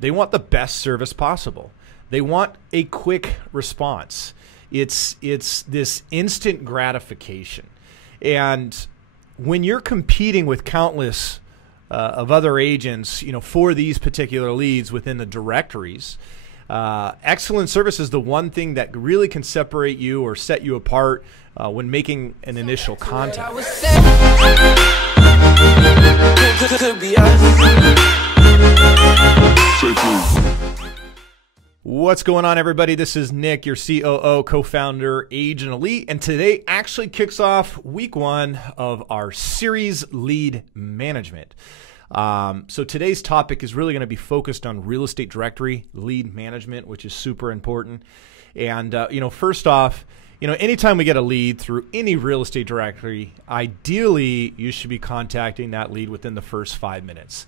They want the best service possible. They want a quick response. It's this instant gratification. And when you're competing with countless of other agents, for these particular leads within the directories, excellent service is the one thing that really can separate you or set you apart when making an initial contact. What's going on, everybody? This is Nick, your COO, co-founder, Agent Elite, and today actually kicks off week 1 of our series, Lead Management. So today's topic is really going to be focused on real estate directory lead management, which is super important. And first off, anytime we get a lead through any real estate directory, ideally you should be contacting that lead within the first 5 minutes.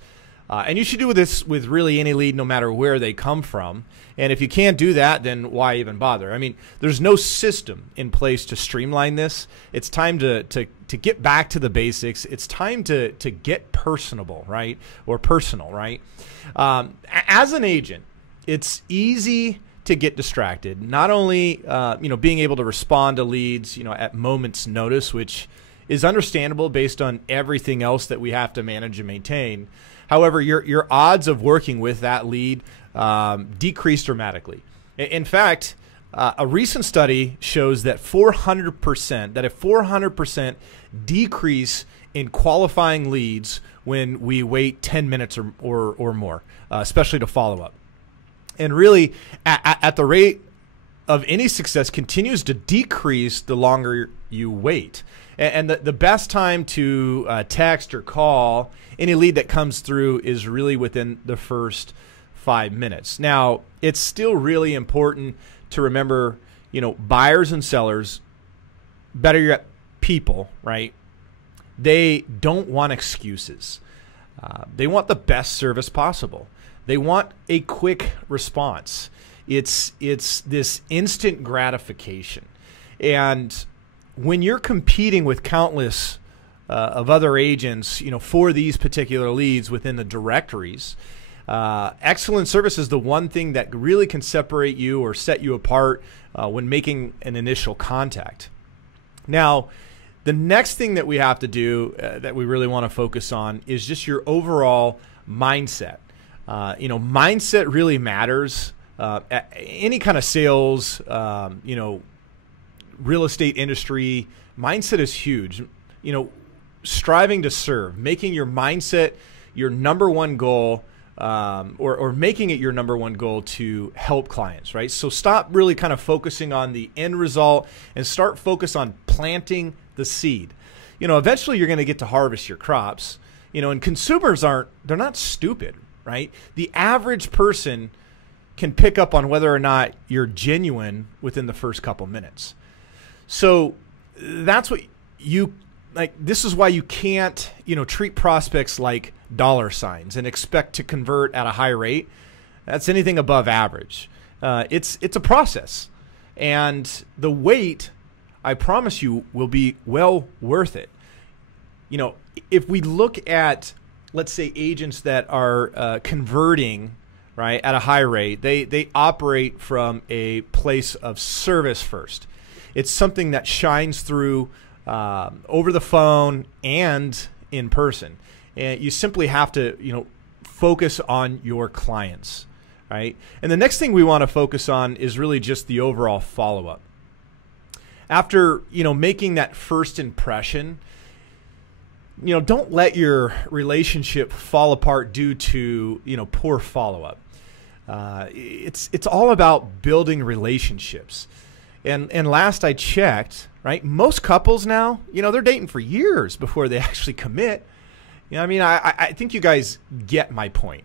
And you should do this with really any lead, no matter where they come from. And if you can't do that, then why even bother? I mean, there's no system in place to streamline this. It's time to get back to the basics. It's time to get personable, right? Or personal, right? As an agent, it's easy to get distracted. Not only being able to respond to leads at moment's notice, which is understandable based on everything else that we have to manage and maintain. However, your odds of working with that lead decrease dramatically. In fact, a recent study shows that 400% decrease in qualifying leads when we wait 10 minutes or more, especially to follow up. And really, at the rate of any success continues to decrease the longer you wait. And the best time to text or call any lead that comes through is really within the first 5 minutes. Now, it's still really important to remember, buyers and sellers, better yet, people, right? They don't want excuses. They want the best service possible. They want a quick response. It's this instant gratification. And when you're competing with countless of other agents, for these particular leads within the directories, excellent service is the one thing that really can separate you or set you apart when making an initial contact. Now, the next thing that we have to do that we really want to focus on is just your overall mindset. Mindset really matters. Any kind of sales, real estate industry, mindset is huge. Striving to serve, making your mindset your number one goal, or making it your number one goal to help clients, right? So stop really kind of focusing on the end result and start focus on planting the seed. Eventually you're going to get to harvest your crops, and consumers they're not stupid, right? The average person can pick up on whether or not you're genuine within the first couple minutes. So that's what this is why you can't, treat prospects like dollar signs and expect to convert at a high rate. That's anything above average. It's a process, and the wait, I promise you, will be well worth it. If we look at, let's say, agents that are converting, right, at a high rate, they operate from a place of service first. It's something that shines through over the phone and in person. And you simply have to, focus on your clients, right? And the next thing we want to focus on is really just the overall follow-up. After, making that first impression, don't let your relationship fall apart due to, poor follow-up. It's all about building relationships. And last I checked, right, most couples now, they're dating for years before they actually commit. I think you guys get my point.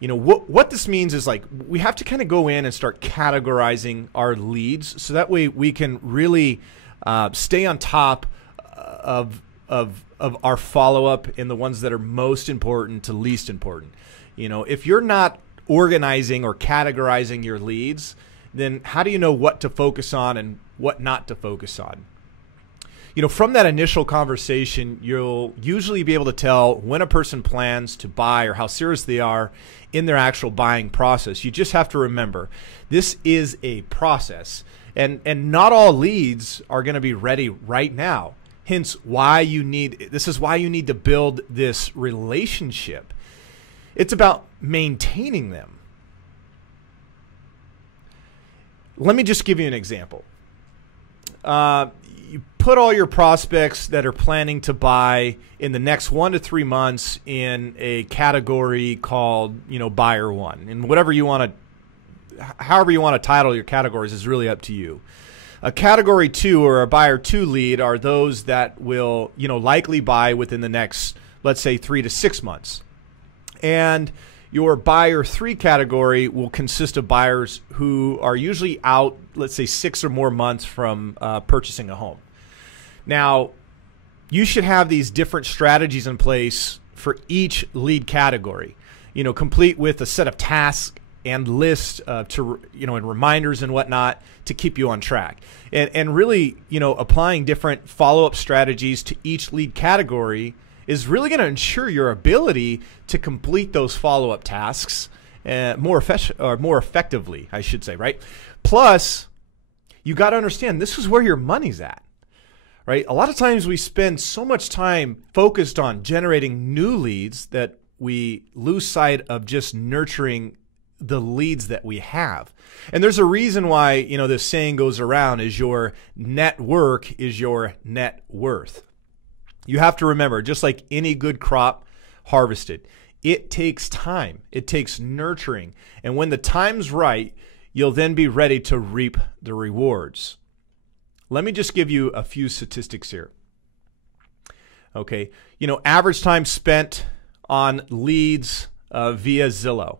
What this means is, like, we have to kind of go in and start categorizing our leads so that way we can really stay on top of our follow-up and the ones that are most important to least important. If you're not organizing or categorizing your leads, then how do you know what to focus on and what not to focus on? From that initial conversation, you'll usually be able to tell when a person plans to buy or how serious they are in their actual buying process. You just have to remember, this is a process, and not all leads are going to be ready right now. Hence, this is why you need to build this relationship. It's about maintaining them. Let me just give you an example. You put all your prospects that are planning to buy in the next 1 to 3 months in a category called, buyer one. And however you want to title your categories is really up to you. A category 2 or a buyer 2 lead are those that will, likely buy within the next, let's say, 3 to 6 months. And your buyer 3 category will consist of buyers who are usually out, let's say, 6 or more months from purchasing a home. Now, you should have these different strategies in place for each lead category, complete with a set of tasks and lists and reminders and whatnot to keep you on track. And really, applying different follow-up strategies to each lead category is really going to ensure your ability to complete those follow-up tasks more effectively, I should say, right? Plus, you got to understand this is where your money's at, right? A lot of times we spend so much time focused on generating new leads that we lose sight of just nurturing the leads that we have. And there's a reason why, this saying goes around is your network is your net worth. You have to remember, just like any good crop harvested, it takes time. It takes nurturing. And when the time's right, you'll then be ready to reap the rewards. Let me just give you a few statistics here. Okay, average time spent on leads via Zillow.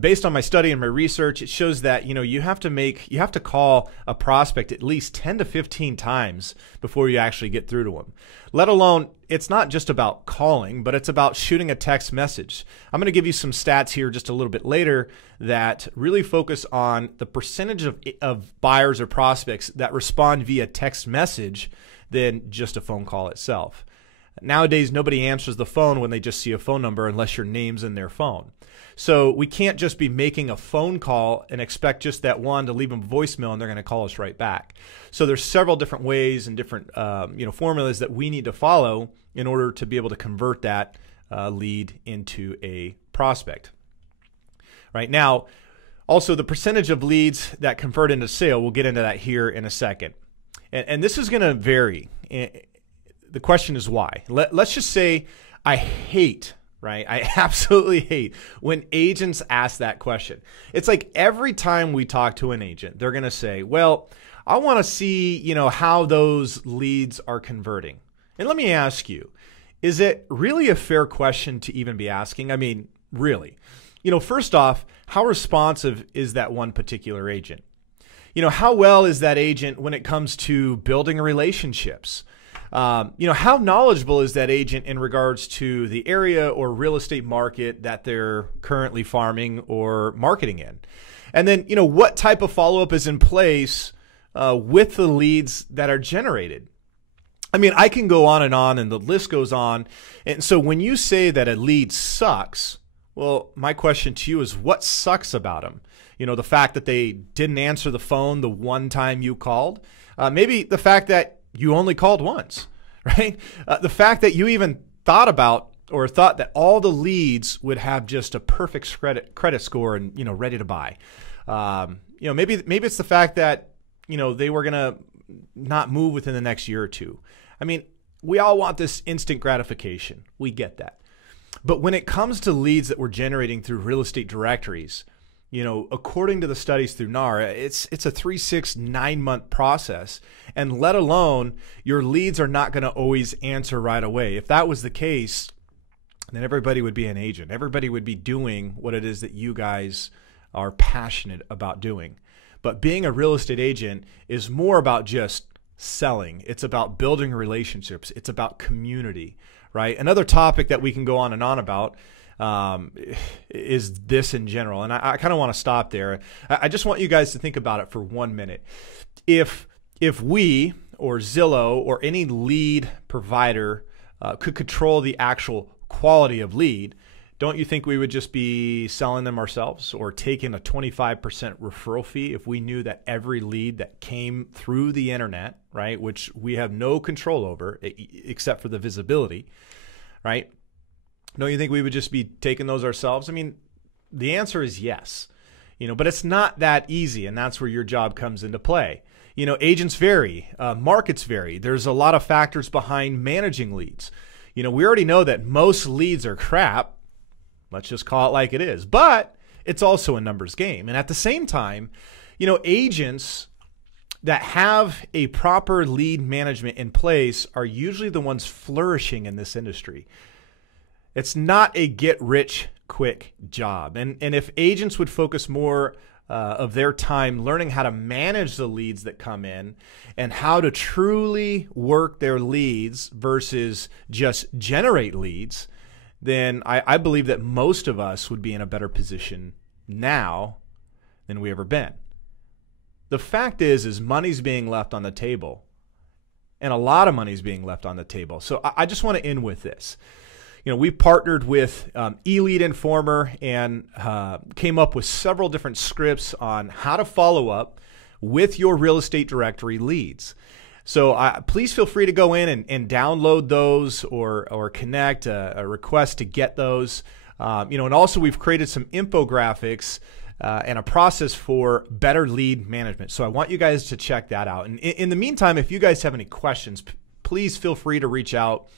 Based on my study and my research, it shows that, you have to call a prospect at least 10 to 15 times before you actually get through to them. Let alone, it's not just about calling, but it's about shooting a text message. I'm going to give you some stats here just a little bit later that really focus on the percentage of buyers or prospects that respond via text message than just a phone call itself. Nowadays, nobody answers the phone when they just see a phone number unless your name's in their phone. So we can't just be making a phone call and expect just that one to leave them a voicemail and they're going to call us right back. So there's several different ways and different formulas that we need to follow in order to be able to convert that lead into a prospect. Right now, also the percentage of leads that convert into sale, we'll get into that here in a second. And this is going to vary. The question is why. Let's just say I absolutely hate when agents ask that question. It's like every time we talk to an agent, they're going to say, well, I want to see, how those leads are converting. And let me ask you, is it really a fair question to even be asking? I mean, really? First off, how responsive is that one particular agent? How well is that agent when it comes to building relationships? How knowledgeable is that agent in regards to the area or real estate market that they're currently farming or marketing in? And then, what type of follow-up is in place with the leads that are generated? I mean, I can go on and the list goes on. And so when you say that a lead sucks, well, my question to you is what sucks about them? The fact that they didn't answer the phone the one time you called? Maybe the fact that you only called once, right? The fact that you even thought that all the leads would have just a perfect credit score and, ready to buy. Maybe it's the fact that, they were going to not move within the next year or two. I mean, we all want this instant gratification. We get that. But when it comes to leads that we're generating through real estate directories, according to the studies through NAR, it's a 3, 6, 9 month process. And let alone, your leads are not going to always answer right away. If that was the case, then everybody would be an agent. Everybody would be doing what it is that you guys are passionate about doing. But being a real estate agent is more about just selling. It's about building relationships. It's about community, right? Another topic that we can go on and on about is this in general. And I kind of want to stop there. I just want you guys to think about it for 1 minute. If we or Zillow or any lead provider could control the actual quality of lead, don't you think we would just be selling them ourselves or taking a 25% referral fee if we knew that every lead that came through the internet, right, which we have no control over except for the visibility, right? Don't you think we would just be taking those ourselves? I mean, the answer is yes, but it's not that easy, and that's where your job comes into play. Agents vary, markets vary. There's a lot of factors behind managing leads. We already know that most leads are crap. Let's just call it like it is. But it's also a numbers game. And at the same time, agents that have a proper lead management in place are usually the ones flourishing in this industry. It's not a get-rich-quick job. And if agents would focus more of their time learning how to manage the leads that come in and how to truly work their leads versus just generate leads, then I believe that most of us would be in a better position now than we ever been. The fact is money's being left on the table, and a lot of money's being left on the table. So I just want to end with this. We partnered with Elite Informer and came up with several different scripts on how to follow up with your real estate directory leads. So please feel free to go in and download those or connect a request to get those. And also we've created some infographics and a process for better lead management. So I want you guys to check that out. And in the meantime, if you guys have any questions, please feel free to reach out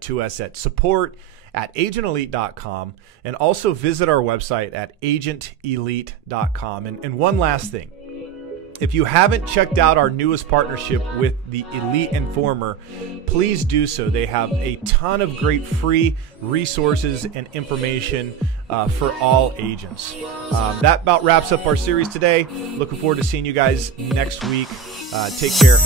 to us at support@agentelite.com, and also visit our website at agentelite.com. And one last thing. If you haven't checked out our newest partnership with the Elite Informer, please do so. They have a ton of great free resources and information for all agents. That about wraps up our series today. Looking forward to seeing you guys next week. Take care.